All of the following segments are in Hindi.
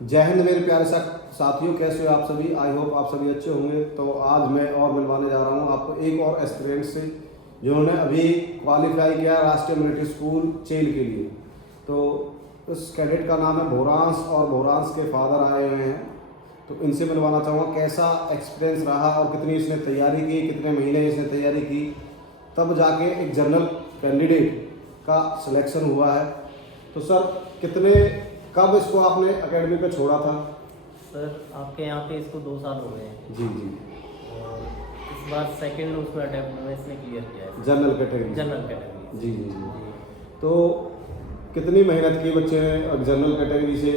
जय हिंद मेरे प्यारे साथियों, कैसे हो आप सभी। आई होप आप सभी अच्छे होंगे। तो आज मैं और मिलवाने जा रहा हूँ आपको एक और एस्पिरेंट से जिन्होंने अभी क्वालिफाई किया राष्ट्रीय मिलिट्री स्कूल चेल के लिए। तो उस कैडेट का नाम है भोरांस और भोरांस के फादर आए हुए हैं। तो इनसे मिलवाना चाहूँगा कैसा एक्सपीरियंस रहा और कितनी इसने तैयारी की, कितने महीने इसने तैयारी की, तब जाके एक जनरल कैंडिडेट का सिलेक्शन हुआ है। तो सर कब इसको आपने एकेडमी पे छोड़ा था? सर आपके यहाँ पे इसको 2 साल हो गए हैं। जी जी। और इस बार सेकंड उसमें अटेम्प्ट में इसने क्लियर किया है। General category. General category. जी जी जी। तो कितनी मेहनत की बच्चे ने जनरल कैटेगरी से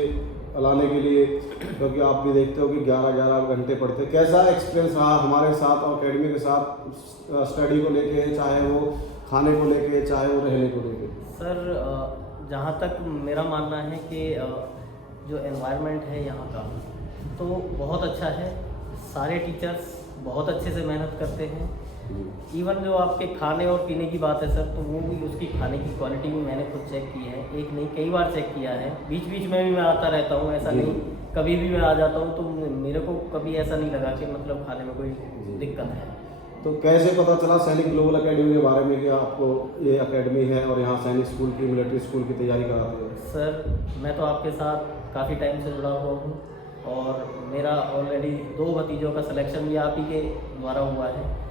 लाने के लिए, क्योंकि आप भी देखते हो कि 11-11 घंटे पढ़ते। कैसा एक्सपीरियंस रहा हमारे साथ और एकेडमी के साथ, स्टडी को लेके, चाहे वो खाने को लेके, चाहे वो रहने को लेके? सर जहाँ तक मेरा मानना है कि जो एनवायरनमेंट है यहाँ का तो बहुत अच्छा है। सारे टीचर्स बहुत अच्छे से मेहनत करते हैं। इवन जो आपके खाने और पीने की बात है सर, तो वो भी उसकी खाने की क्वालिटी भी मैंने खुद चेक की है। एक नहीं कई बार चेक किया है। बीच बीच में भी मैं आता रहता हूँ, ऐसा नहीं कभी भी मैं आ जाता हूँ। तो मेरे को कभी ऐसा नहीं लगा कि मतलब खाने में कोई दिक्कत है। तो कैसे पता चला सैनिक ग्लोबल एकेडमी के बारे में कि आपको ये एकेडमी है और यहाँ सैनिक स्कूल की, मिलिट्री स्कूल की तैयारी कराते हैं? सर मैं तो आपके साथ काफ़ी टाइम से जुड़ा हुआ हूँ और मेरा ऑलरेडी 2 भतीजों का सिलेक्शन भी आप ही के द्वारा हुआ है।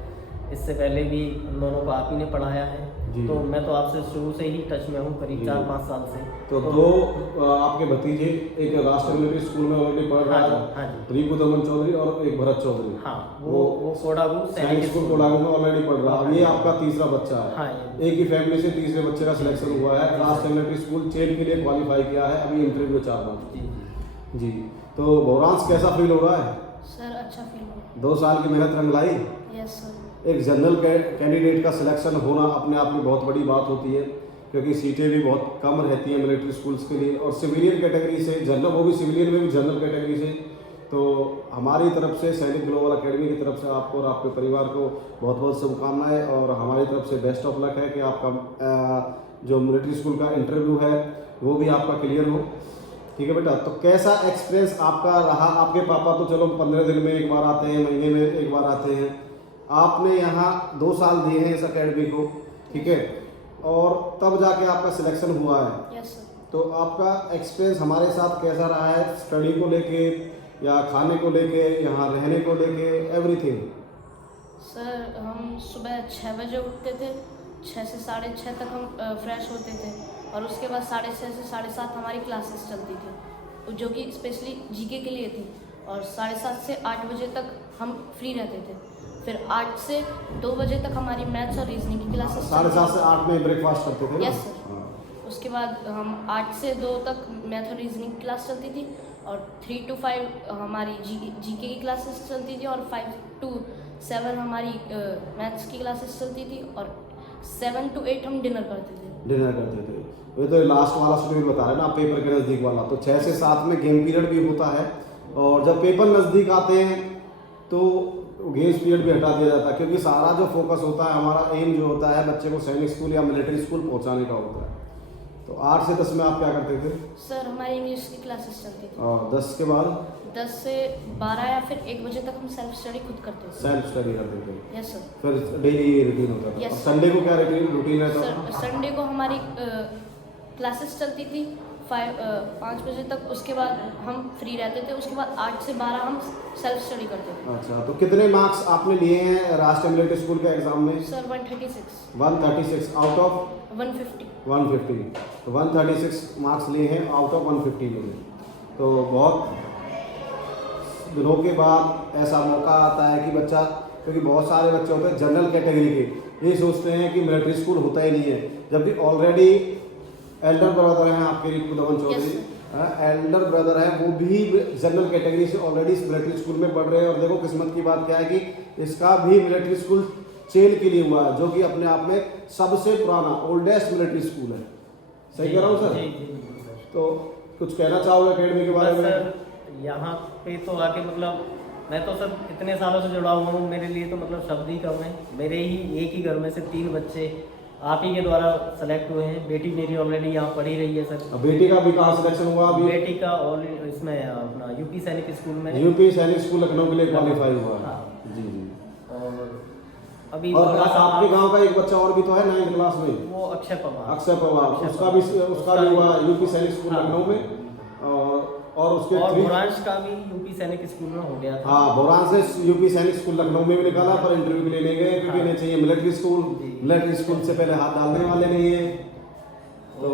इससे पहले भी उन दोनों को आप ही ने पढ़ाया है। तो मैं तो आपसे शुरू से ही टच में हूँ, करीब 4-5 साल से। तो 2 आपके भतीजे, एक राष्ट्रीय मिलिट्री स्कूल में ऑलरेडी पढ़ रहा है, हाँ जी, रिपु दमन चौधरी और एक भरत चौधरी। हाँ, वो कोडागू सैनिक स्कूल कोडागू में ऑलरेडी पढ़ रहा है। ये आपका तीसरा बच्चा है। हाँ, एक ही फैमिली से तीसरे बच्चे का सिलेक्शन हुआ है। राष्ट्रीय मिलिट्री स्कूल चेल के लिए क्वालिफाई किया है, अभी इंटरव्यू चाह रहा हूँ जी। तो भोरांस कैसा फील हो रहा है? सर अच्छा फील हो रहा 2 साल की मेहनत रंग लाई? है। Yes sir. एक जनरल कैंडिडेट का सिलेक्शन होना अपने आप में बहुत बड़ी बात होती है, क्योंकि सीटें भी बहुत कम रहती हैं मिलिट्री स्कूल्स के लिए। और सिविलियन कैटेगरी से जनरल, वो भी सिविलियन में भी जनरल कैटेगरी से। तो हमारी तरफ से सैनिक ग्लोबल एकेडमी की तरफ से आपको और आपके परिवार को बहुत बहुत शुभकामनाएं, और हमारी तरफ से बेस्ट ऑफ लक है कि आपका जो मिलिट्री स्कूल का इंटरव्यू है वो भी आपका क्लियर हो। ठीक है बेटा। तो कैसा एक्सपीरियंस आपका रहा? आपके पापा तो चलो 15 दिन में एक बार आते हैं, महीने में एक बार आते हैं। आपने यहाँ 2 साल दिए हैं इस एकेडमी को, ठीक है, और तब जाके आपका सिलेक्शन हुआ है। Yes sir. तो आपका एक्सपीरियंस हमारे साथ कैसा रहा है, स्टडी को लेके या खाने को लेके, यहाँ रहने को लेके, एवरीथिंग? सर हम सुबह 6 बजे उठते थे, 6 से 6:30 तक हम फ्रेश होते थे, और उसके बाद 6:30 से 7:30 हमारी क्लासेस चलती थी, जो कि स्पेशली जीके के लिए थी। और 7:30 से 8 बजे तक हम फ्री रहते थे। फिर 8 से 2 बजे तक हमारी मैथ्स और रीजनिंग की क्लासेस 7:30 से 8 में ब्रेकफास्ट करते थे ना? Yes sir. उसके बाद हम 8 से 2 तक मैथ और रीजनिंग की क्लास चलती थी, और 3 to 5 हमारी जीके की क्लासेस चलती थी, और 5 to 7 हमारी मैथ्स की क्लासेस चलती थी, और 7 to 8 हम डिनर करते थे। ये तो लास्ट वाला शेड्यूल बता रहे हैं ना, पेपर के नज़दीक वाला। तो 6 से 7 में गेम पीरियड भी होता है, और जब पेपर नज़दीक आते हैं तो गेम्स पीरियड भी हटा दिया जाता है, क्योंकि सारा जो फोकस होता है, हमारा एम जो होता है बच्चे को सैनिक स्कूल या मिलिट्री स्कूल पहुंचाने का होता है। तो 8 से 10 में आप क्या करते थे? सर हमारी इंग्लिश की क्लासेस चलती थी, और 10 के बाद 10 से 12 या फिर 1 बजे तक हम सेल्फ स्टडी खुद करते थे। सेल्फ स्टडी करते थे। Yes sir. फिर डेली रूटीन होता था। Yes. और संडे को क्या रूटीन रहता था? सर संडे को हमारी क्लासेस चलती थी 5 बजे तक। उसके बाद हम फ्री रहते थे। उसके बाद 8 से 12 हम सेल्फ स्टडी करते थे। अच्छा, तो कितने मार्क्स आपने लिए हैं राष्ट्रीय मिलिट्री स्कूल के एग्जाम में? Sir 136 out of 150। 150। तो 136 मार्क्स लिए हैं आउट ऑफ 150 लिए। तो बहुत दिनों के बाद ऐसा मौका आता है कि बच्चा, क्योंकि बहुत सारे बच्चे होते हैं जनरल कैटेगरी के, ये सोचते हैं कि मिलिट्री स्कूल होता ही नहीं है, जबकि ऑलरेडी एल्डर ब्रदर हैं आपके रिपु दमन चौधरी, एल्डर ब्रदर है, वो भी जनरल कैटेगरी से ऑलरेडी मिलिट्री स्कूल में पढ़ रहे हैं। और देखो किस्मत की बात क्या है कि इसका भी मिलिट्री स्कूल चेल के लिए हुआ है, जो कि अपने आप में सबसे पुराना ओल्डेस्ट मिलिट्री स्कूल है। सही कह रहा हूँ सर? तो कुछ कहना चाहोगे एकेडमी के बारे में? सर यहाँ पे तो आके मतलब मैं तो सर इतने सालों से जुड़ा हुआ हूँ, मेरे लिए तो मतलब शब्द ही कम है। मेरे ही एक ही घर में से 3 बच्चे आप ही के द्वारा सेलेक्ट हुए हैं। बेटी मेरी ऑलरेडी यहाँ पढ़ ही रही है सर। अब बेटी का भी कहाँ सिलेक्शन हुआ अभी? बेटी का ऑलरेडी इसमें अपना यूपी सैनिक स्कूल में। यूपी सैनिक स्कूल लखनऊ के लिए क्वालिफाई हुआ है। हाँ। जी जी। और अभी और थोड़ा सा आपके गांव का एक बच्चा और भी तो है 9th क्लास में, वो अक्षय पवार। अक्षय पवार, उसका भी हुआ यूपी सैनिक स्कूल हाँ। लखनऊ में। और उसके और 3 बुरांश का भी यूपी सैनिक स्कूल में हो गया था। हाँ, बोरान से यूपी सैनिक स्कूल लखनऊ में भी निकाला, पर इंटरव्यू के लिए नहीं गए क्योंकि हाँ। नहीं चाहिए मिलिट्री स्कूल। जी। मिलिट्री स्कूल से पहले हाथ डालने वाले नहीं है। तो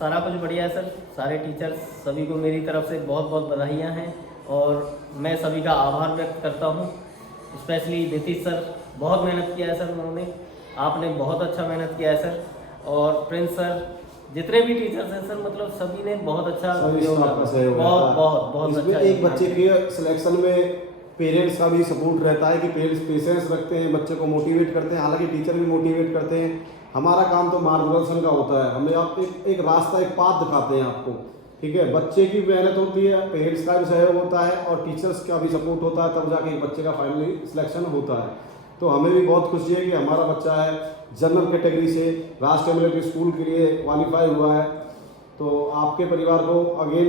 सारा कुछ बढ़िया है सर। सारे टीचर्स सभी को मेरी तरफ से बहुत बहुत बधाइयाँ हैं और मैं सभी का आभार व्यक्त करता हूँ। स्पेशली नीतीश सर, बहुत मेहनत किया है सर उन्होंने, आपने बहुत अच्छा मेहनत किया है सर। और प्रिंस सर, जितने भी टीचर्स हैं सर, मतलब सभी ने बहुत अच्छा सभी आपका सहयोग बहुत रहता है। बहुत बहुत इसमें अच्छा एक बच्चे के सिलेक्शन में पेरेंट्स का भी सपोर्ट रहता है कि पेरेंट्स पेशेंस रखते हैं, बच्चे को मोटिवेट करते हैं। हालांकि टीचर भी मोटिवेट करते हैं। हमारा काम तो मार्गदर्शन का होता है, हमें आप एक रास्ता, एक पाथ दिखाते हैं आपको, ठीक है। बच्चे की मेहनत होती है, पेरेंट्स का भी सहयोग होता है और टीचर्स का भी सपोर्ट होता है, तब जाके एक बच्चे का फाइनली सिलेक्शन होता है। तो हमें भी बहुत खुशी है कि हमारा बच्चा है जनरल कैटेगरी से राष्ट्रीय मिलिट्री स्कूल के लिए क्वालिफाई हुआ है। तो आपके परिवार को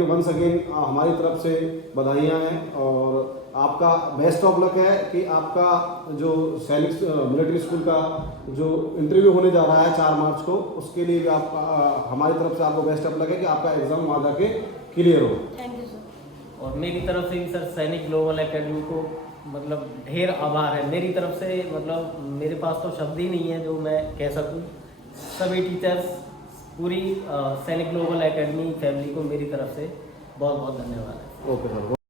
वंस अगेन हमारी तरफ से बधाइयाँ हैं और आपका बेस्ट ऑफ लक है कि आपका जो सैनिक मिलिट्री स्कूल का जो इंटरव्यू होने जा रहा है 4 मार्च को, उसके लिए भी आप हमारी तरफ से आपको बेस्ट ऑफ लक है कि आपका एग्ज़ाम वहाँ जाके क्लियर हो। Thank you sir. और मेरी तरफ से भी सर सैनिक ग्लोबल एकेडमी को मतलब ढेर आभार है मेरी तरफ से। मतलब मेरे पास तो शब्द ही नहीं है जो मैं कह सकूं। सभी टीचर्स, पूरी सैनिक ग्लोबल एकेडमी फैमिली को मेरी तरफ से बहुत बहुत धन्यवाद है। Okay sir.